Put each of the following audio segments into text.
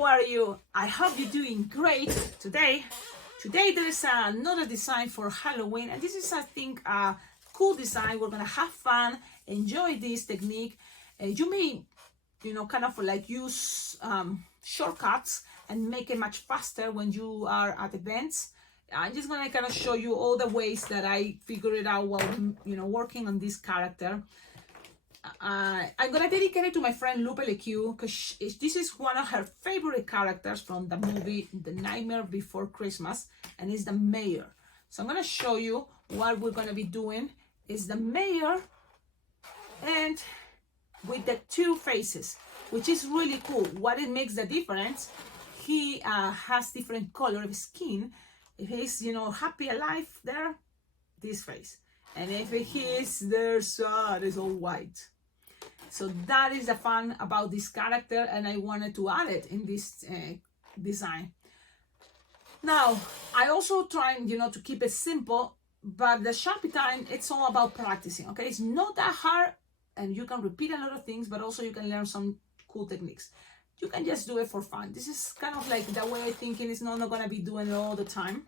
how are you? I hope you're doing great today. Today there is another design for Halloween, and this is, I think, a cool design. We're gonna have fun, enjoy this technique. You may, kind of like use shortcuts and make it much faster when you are at events. I'm just gonna kind of show you all the ways that I figured it out while working on this character. I'm gonna dedicate it to my friend Lupe LeQ because this is one of her favorite characters from the movie The Nightmare Before Christmas, and it's the mayor. So I'm gonna show you what we're gonna be doing is the mayor and with the two faces, which is really cool. What it makes the difference, he has different color of skin. If he's happy alive there, this face. And if he is there sad, it's all white. So that is the fun about this character, and I wanted to add it in this design. Now, I also trying, to keep it simple, but the Sharpie time, it's all about practicing, okay? It's not that hard, and you can repeat a lot of things, but also you can learn some cool techniques. You can just do it for fun. This is kind of like the way I'm thinking. It's not gonna be doing it all the time.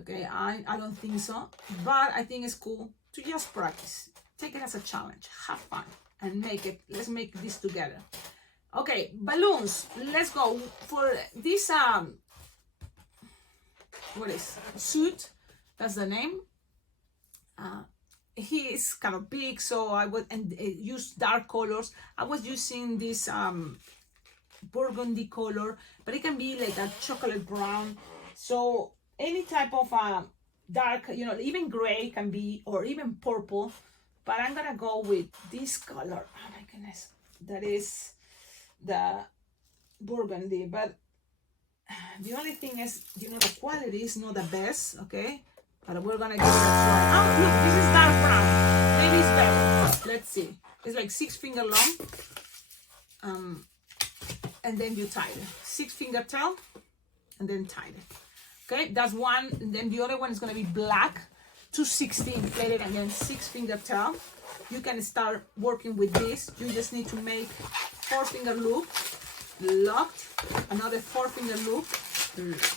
Okay, I don't think so, but I think it's cool to just practice. Take it as a challenge, have fun, and let's make this together. Okay, balloons, let's go. For this, what is suit, that's the name. He is kind of big, so I would use dark colors. I was using this burgundy color, but it can be like a chocolate brown. So any type of dark, even gray can be, or even purple, but I'm gonna go with this color. Oh my goodness, that is the burgundy. But the only thing is, the quality is not the best, okay? But we're gonna give it a try. Oh, look, this is dark brown. Maybe it's better. Let's see. It's like 6 finger long. And then you tie it. 6 finger tail, and then tie it. Okay, that's one. And then the other one is going to be black, 216 inflated, and then 6 finger tail. You can start working with this. You just need to make 4 finger loop, locked, another 4 finger loop,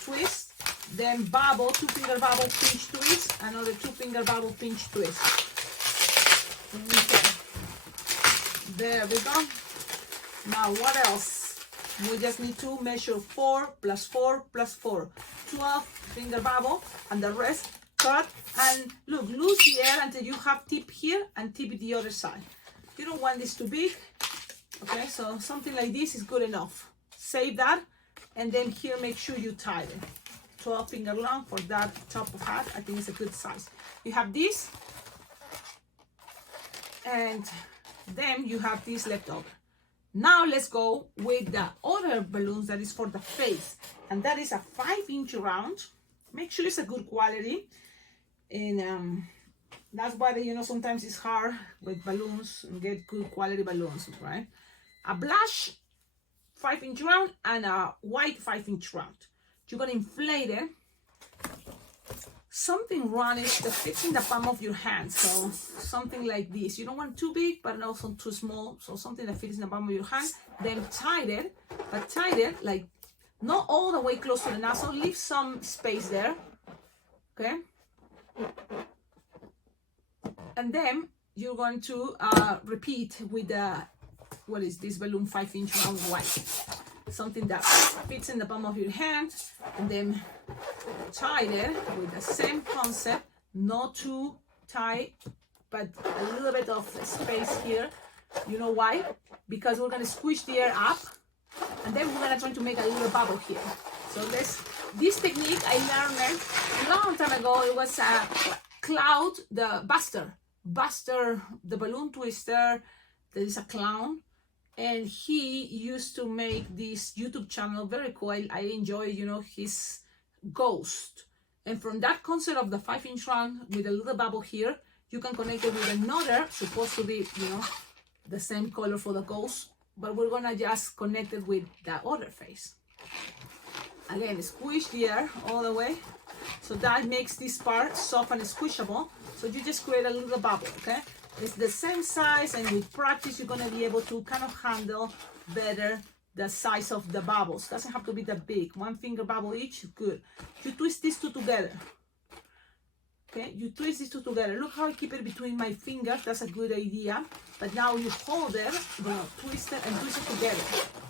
twist, then bubble, 2 finger bubble, pinch twist, another 2 finger bubble, pinch twist. Okay, there we go. Now what else? We just need to measure 4 plus 4 plus 4. 12 finger bubble, and the rest cut. And look, lose the air until you have tip here and tip the other side. You don't want this too big. Okay, so something like this is good enough. Save that, and then here make sure you tie it. 12 finger long for that top of hat. I think it's a good size. You have this, and then you have this left over. Now let's go with the other balloons that is for the face, and that is a 5-inch round. Make sure it's a good quality, and that's why sometimes it's hard with balloons and get good quality balloons, right? A blush 5-inch round and a white 5-inch round. You're gonna inflate it. Something roundish that fits in the palm of your hand. So something like this. You don't want too big, but also too small. So something that fits in the palm of your hand. Then tie it, but tie it like not all the way close to the nozzle. Leave some space there. Okay. And then you're going to repeat with the, what is this balloon, 5-inch round white. Something that fits in the palm of your hand, and then tie it with the same concept, not too tight, but a little bit of space here. You know why? Because we're gonna squish the air up, and then we're gonna try to make a little bubble here. So this technique I learned a long time ago. It was Cloud, the Buster, the balloon twister. There is a clown. And he used to make this YouTube channel, very cool. I enjoy, his ghost. And from that concept of the 5-inch round with a little bubble here, you can connect it with another, supposed to be, the same color for the ghost. But we're gonna just connect it with the other face. Again, squish the air all the way. So that makes this part soft and squishable. So you just create a little bubble, okay? It's the same size, and with practice, you're gonna be able to kind of handle better the size of the bubbles. Doesn't have to be that big. 1 finger bubble each, good. You twist these two together. Okay, you twist these two together. Look how I keep it between my fingers. That's a good idea. But now you hold it, twist it and twist it together.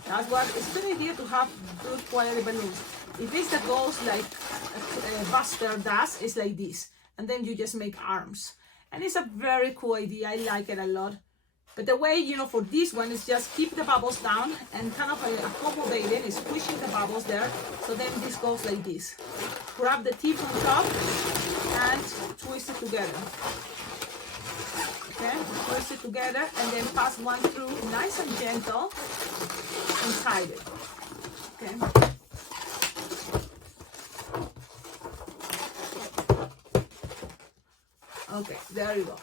That's what, it's a good idea to have good quality balloons. If it's the ghost like Buster does, it's like this. And then you just make arms. And it's a very cool idea. I like it a lot. But the way, you know, for this one is just keep the bubbles down and kind of accommodating, is pushing the bubbles there. So then this goes like this. Grab the tip on top and twist it together. Okay, twist it together and then pass one through nice and gentle and tight it. Okay. Okay, there you go.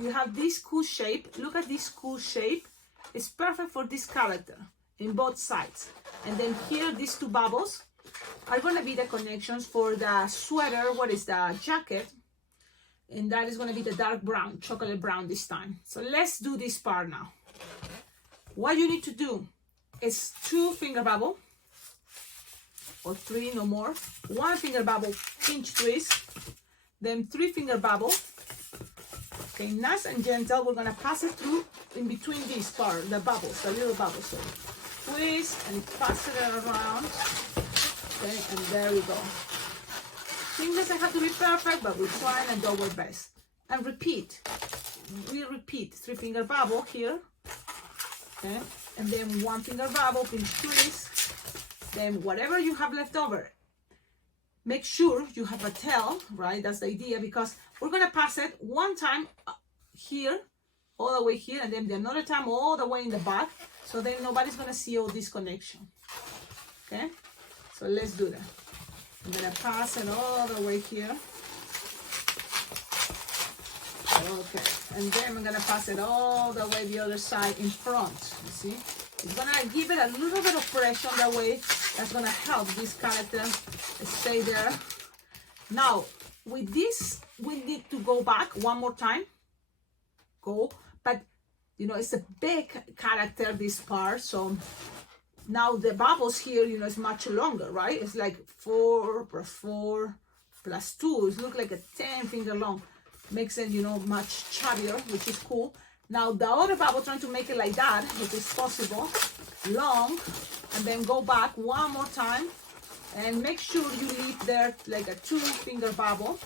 You have this cool shape. Look at this cool shape. It's perfect for this character in both sides. And then here, these two bubbles are going to be the connections for the sweater. What is the jacket? And that is going to be the dark brown, chocolate brown this time. So let's do this part now. What you need to do is 2 finger bubble, or 3, no more. 1 finger bubble, pinch twist. Then 3 finger bubble. Okay, nice and gentle. We're gonna pass it through in between this part, the bubbles, the little bubbles. So twist and pass it around. Okay, and there we go. Things doesn't have to be perfect, but we're trying and do our best. And repeat. We repeat 3 finger bubble here. Okay, and then 1 finger bubble, pinch twist. Then whatever you have left over. Make sure you have a tail, right? That's the idea, because we're gonna pass it one time here, all the way here, and then another time all the way in the back. So then nobody's gonna see all this connection. Okay? So let's do that. I'm gonna pass it all the way here. Okay, and then I'm gonna pass it all the way the other side in front. You see? It's gonna give it a little bit of pressure that way. That's gonna help this character stay there. Now, with this, we need to go back one more time. Go, but you know, it's a big character, this part. So now the bubbles here, you know, is much longer, right? It's like 4 plus 4 plus 2. It looks like a 10 finger long. Makes it, you know, much chubbier, which is cool. Now the other bubble, trying to make it like that, if it's possible, long, and then go back one more time, and make sure you leave there like a 2 finger bubble,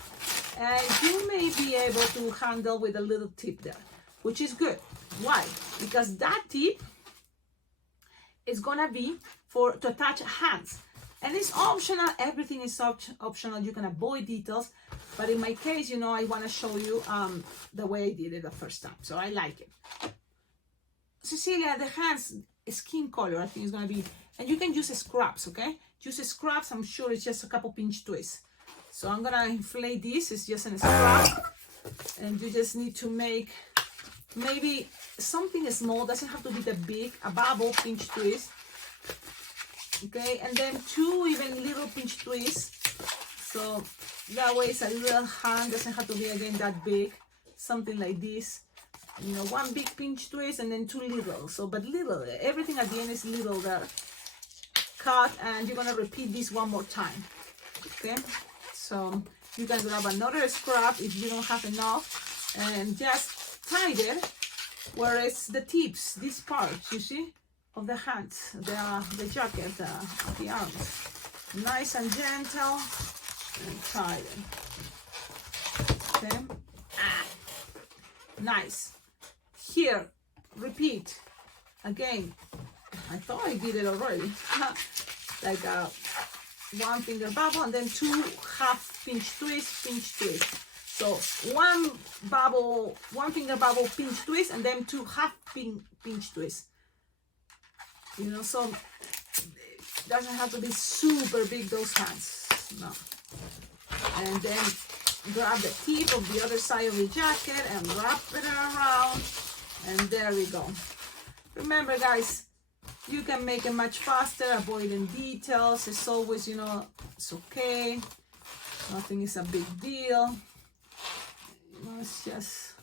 and you may be able to handle with a little tip there, which is good. Why? Because that tip is gonna be to attach hands, and it's optional. Everything is optional. You can avoid details, but in my case, you know, I want to show you the way I did it the first time, so I like it. Cecilia, the hands skin color, I think is gonna be, and you can use scraps, okay? Use scraps. I'm sure it's just a couple pinch twists. So I'm gonna inflate this. It's just a scrap, and you just need to make maybe something small. Doesn't have to be that big. A bubble pinch twist, okay, and then 2 even little pinch twists. So that way it's a little hand. Doesn't have to be again that big. Something like this. You know, 1 big pinch twist and then 2 little. So, but little. Everything at the end is little there. Cut, and you're gonna repeat this one more time. Okay. So you can grab another scrap if you don't have enough, and just tie it where it's the tips, this part, you see, of the hands, the jacket, the arms. Nice and gentle, and tie it. Okay. Nice. Here, repeat again. I thought I did it already. Like a 1 finger bubble, and then 2 half pinch twist, pinch twist. So 1 bubble, 1 finger bubble, pinch twist, and then 2 half pinch twist. You know, so it doesn't have to be super big, those hands. No. And then grab the tip of the other side of the jacket and wrap it around, and there we go. Remember, guys, you can make it much faster, avoiding details. It's always, you know, it's okay. Nothing is a big deal. You know, it's just,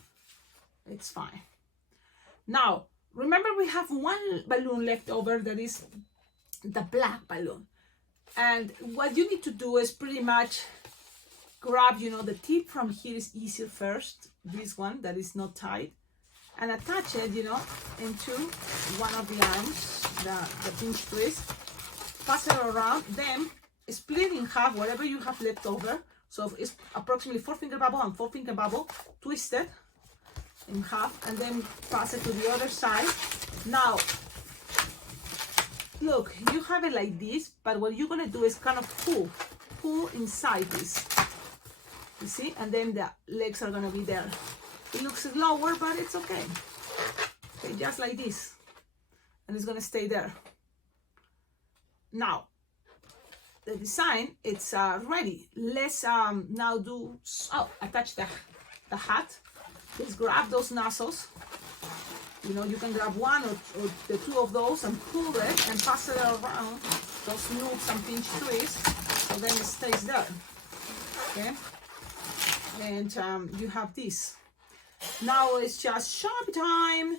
it's fine. Now, remember we have 1 balloon left over that is the black balloon. And what you need to do is pretty much grab, you know, the tip from here is easier first, this one that is not tied, and attach it, you know, into one of the arms, the pinch twist, pass it around, then split in half whatever you have left over. So it's approximately 4-finger bubble and 4-finger bubble, twist it in half, and then pass it to the other side. Now, look, you have it like this, but what you're gonna do is kind of pull inside this. You see? And then the legs are gonna be there. It looks lower, but it's okay. Okay, just like this. And it's gonna stay there. Now, the design, it's ready. Let's now do, attach the hat. Just grab those nozzles. You know, you can grab one or the two of those and pull it and pass it around those loops and pinch twists, so then it stays there. Okay? And you have this. Now it's just Sharpie time.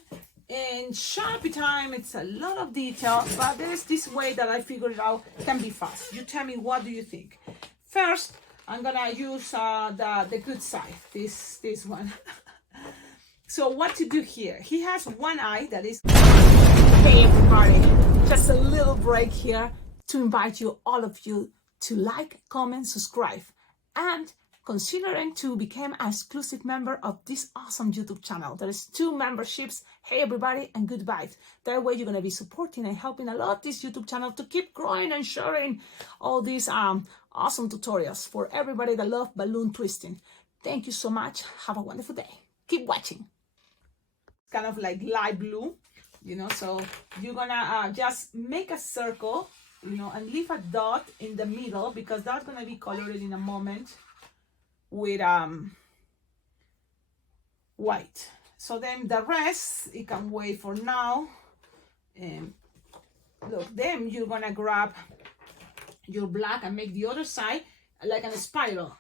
And Sharpie time, it's a lot of detail, but there's this way that I figured out can be fast. You tell me, what do you think? First, I'm gonna use the good side, this one. So what to do here? He has one eye that is... Hey everybody, just a little break here to invite you, all of you, to like, comment, subscribe, and considering to become an exclusive member of this awesome YouTube channel. There is 2 memberships. Hey everybody, and good vibes. That way you're gonna be supporting and helping a lot this YouTube channel to keep growing and sharing all these awesome tutorials for everybody that love balloon twisting. Thank you so much. Have a wonderful day. Keep watching. Kind of like light blue, you know, so you're gonna just make a circle, you know, and leave a dot in the middle, because that's gonna be colored in a moment with white. So then the rest, it can wait for now. And look, then you're gonna grab your black and make the other side like a spiral.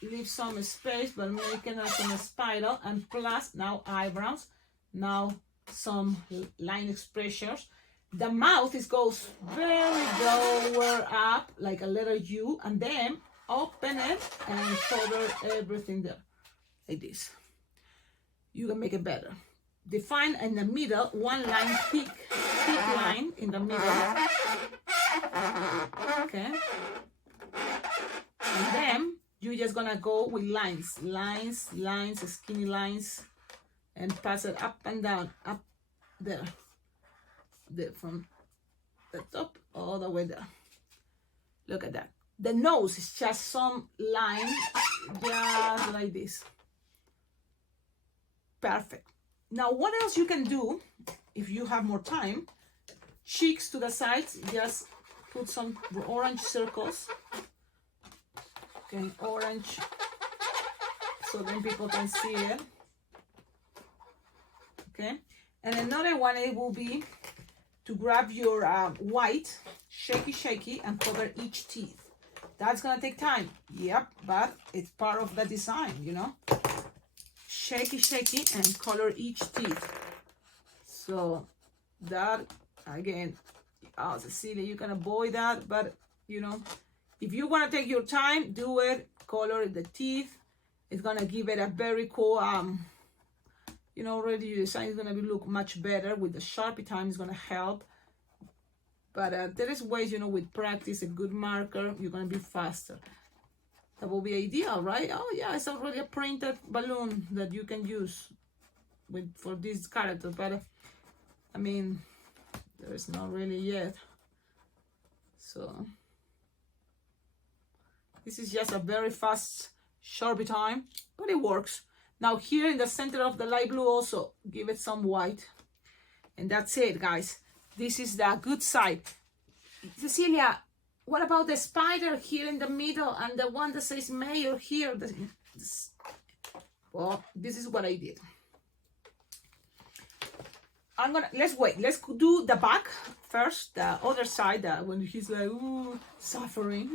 Leave some space, but making it like a spiral, and plus now eyebrows. Now some line expressions. The mouth goes very lower up, like a letter U, and then open it and cover everything there, like this. You can make it better. Define in the middle one line, thick line in the middle. Okay. And then you're just gonna go with lines, skinny lines, and pass it up and down, up there, from the top all the way there. Look at that. The nose is just some line, just like this. Perfect. Now, what else you can do if you have more time? Cheeks to the sides, just put some orange circles. Okay, orange, so then people can see it. Okay, and another one, it will be to grab your white, shaky, and cover each teeth. That's gonna take time. Yep, but it's part of the design, you know. Shaky, and color each teeth. So that, again, Cecilia, you can avoid that, but you know, if you want to take your time, do it. Color the teeth. It's gonna give it a very cool, you know, already your design is gonna look much better with the Sharpie time. Is gonna help. But there is ways, you know, with practice, a good marker, you're gonna be faster. That will be ideal, right? Oh yeah, it's already a printed balloon that you can use for this character. But I mean, there is not really yet. So this is just a very fast Sharpie time, but it works. Now here in the center of the light blue, also give it some white, and that's it, guys. This is the good side. Cecilia, what about the spider here in the middle and the one that says mayor here? Well, this is what I did. Let's wait. Let's do the back first, the other side, when he's like, ooh, suffering.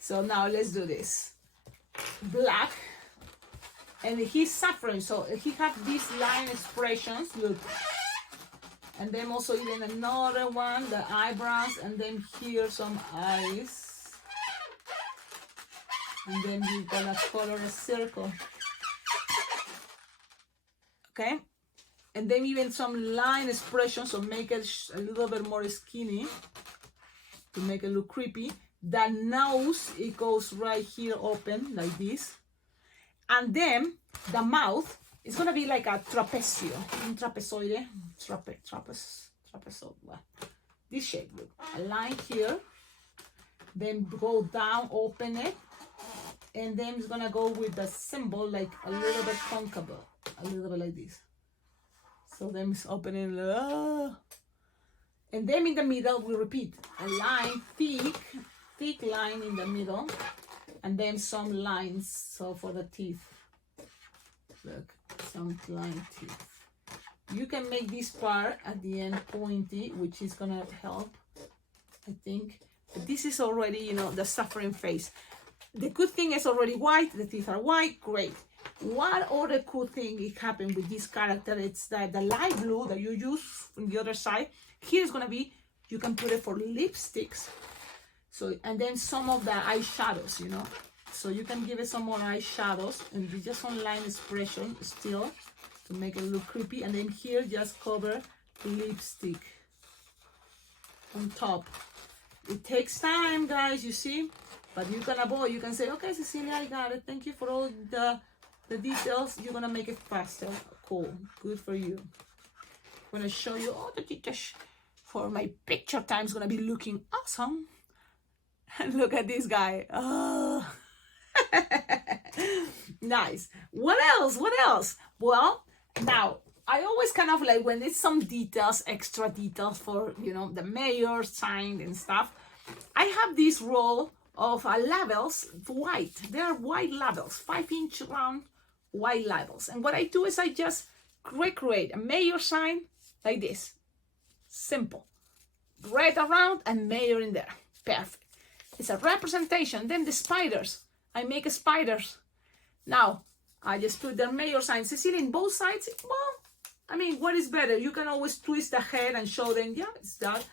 So now let's do this. Black. And he's suffering, so he has these line expressions, look. And then also even another one, the eyebrows, and then here some eyes. And then you're gonna color a circle. Okay? And then even some line expression, so make it a little bit more skinny to make it look creepy. The nose, it goes right here open like this. And then the mouth is gonna be like a trapezio, trapezoide, trapezoid. This shape, look, a line here, then go down, open it, and then it's gonna go with the symbol like a little bit concave, a little bit like this. So then it's opening, and then in the middle we repeat a line, thick line in the middle, and then some lines. So for the teeth, look, some line teeth. You can make this part at the end pointy, which is gonna help, I think. But this is already, you know, the suffering face. The good thing is already white, the teeth are white, great. What other cool thing it happened with this character? It's that the light blue that you use on the other side, here is gonna be, you can put it for lipsticks. So, and then some of the eyeshadows, you know. So you can give it some more eyeshadows and just some line expression still to make it look creepy. And then here just cover lipstick on top. It takes time, guys, you see, but you can avoid, you can say, okay, Cecilia, I got it. Thank you for all the details. You're gonna make it faster. Cool, good for you. I'm gonna show you all the details for my picture time. Is gonna be looking awesome. And look at this guy. Oh. Nice. What else? Well, now I always kind of like when there's some details, extra details for, you know, the mayor sign and stuff, I have this roll of labels, white. They're white labels, 5-inch round white labels. And what I do is I just recreate a mayor sign like this. Simple. Red around and mayor in there. Perfect. It's a representation. Then the spiders. I make spiders. Now, I just put the mayor sign. Cecilia, in both sides? Well, I mean, what is better? You can always twist the head and show them, yeah, it's that.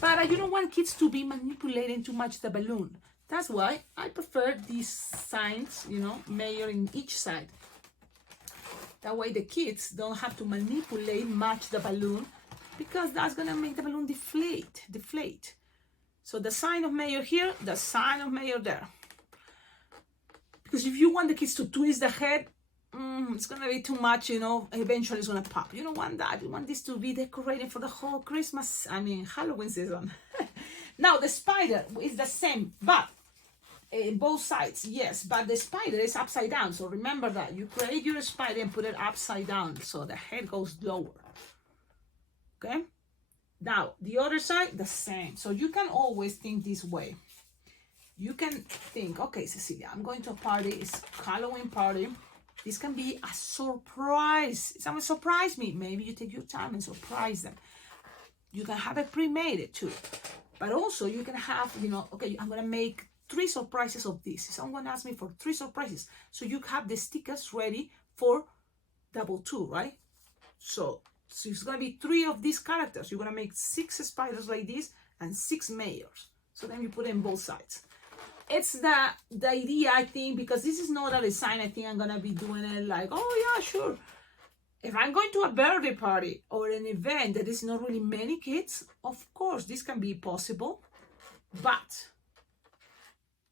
But you don't want kids to be manipulating too much the balloon. That's why I prefer these signs, you know, mayor in each side. That way the kids don't have to manipulate much the balloon, because that's gonna make the balloon deflate. So the sign of mayor here, the sign of mayor there. Because if you want the kids to twist the head, it's gonna be too much, you know, eventually it's gonna pop. You don't want that. You want this to be decorating for the whole Halloween season. Now the spider is the same, but both sides, yes, but the spider is upside down. So remember that. You create your spider and put it upside down so the head goes lower. Okay? Now, the other side, the same. So you can always think this way. You can think, okay, Cecilia, I'm going to a party. It's Halloween party. This can be a surprise. Someone surprise me. Maybe you take your time and surprise them. You can have it pre-made too. But also you can have, you know, okay, I'm going to make 3 surprises of this. Someone asked me for 3 surprises. So you have the stickers ready for double 2, right? So it's going to be 3 of these characters. You're going to make 6 spiders like this and 6 mayors. So then you put it in both sides. It's the idea, I think, because this is not a design. I think I'm going to be doing it like, oh, yeah, sure. If I'm going to a birthday party or an event that is not really many kids, of course, this can be possible. But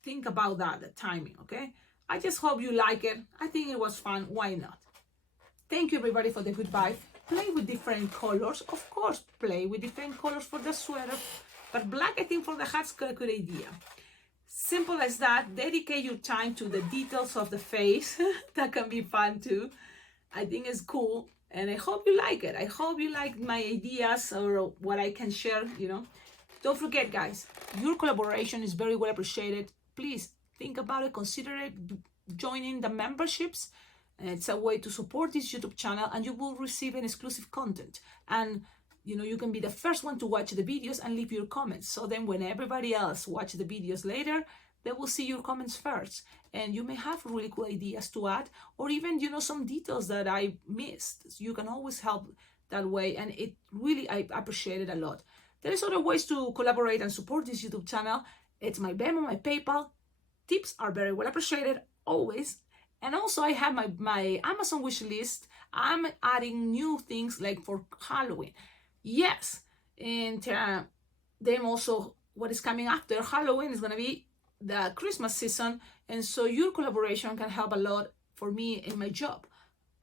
think about that, the timing, okay? I just hope you like it. I think it was fun. Why not? Thank you, everybody, for the good vibe. Play with different colors. Of course, play with different colors for the sweater. But black, I think, for the hat's a good idea. Simple as that. Dedicate your time to the details of the face. That can be fun too. I think it's cool. And I hope you like it. I hope you like my ideas or what I can share, you know. Don't forget, guys, your collaboration is very well appreciated. Please think about it. Consider it. Joining the memberships. It's a way to support this YouTube channel, and you will receive an exclusive content. And you know, you can be the first one to watch the videos and leave your comments. So then when everybody else watch the videos later, they will see your comments first. And you may have really cool ideas to add, or even, you know, some details that I missed. So you can always help that way, and it really, I appreciate it a lot. There is other ways to collaborate and support this YouTube channel. It's my Venmo, my PayPal. Tips are very well appreciated always. And also I have my Amazon wish list. I'm adding new things like for Halloween. Yes. And then also what is coming after Halloween is going to be the Christmas season. And so your collaboration can help a lot for me in my job.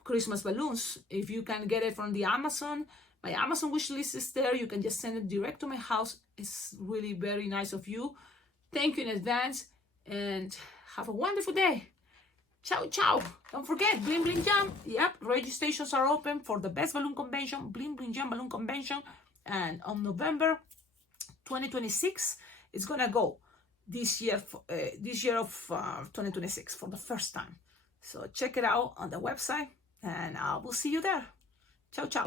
Christmas balloons, if you can get it from the Amazon, my Amazon wish list is there. You can just send it direct to my house. It's really very nice of you. Thank you in advance, and have a wonderful day. Ciao, ciao. Don't forget, Bling Bling Jam. Yep, registrations are open for the best balloon convention, Bling Bling Jam Balloon Convention. And on November 2026, it's going to go this year of 2026 for the first time. So check it out on the website, and I will see you there. Ciao, ciao.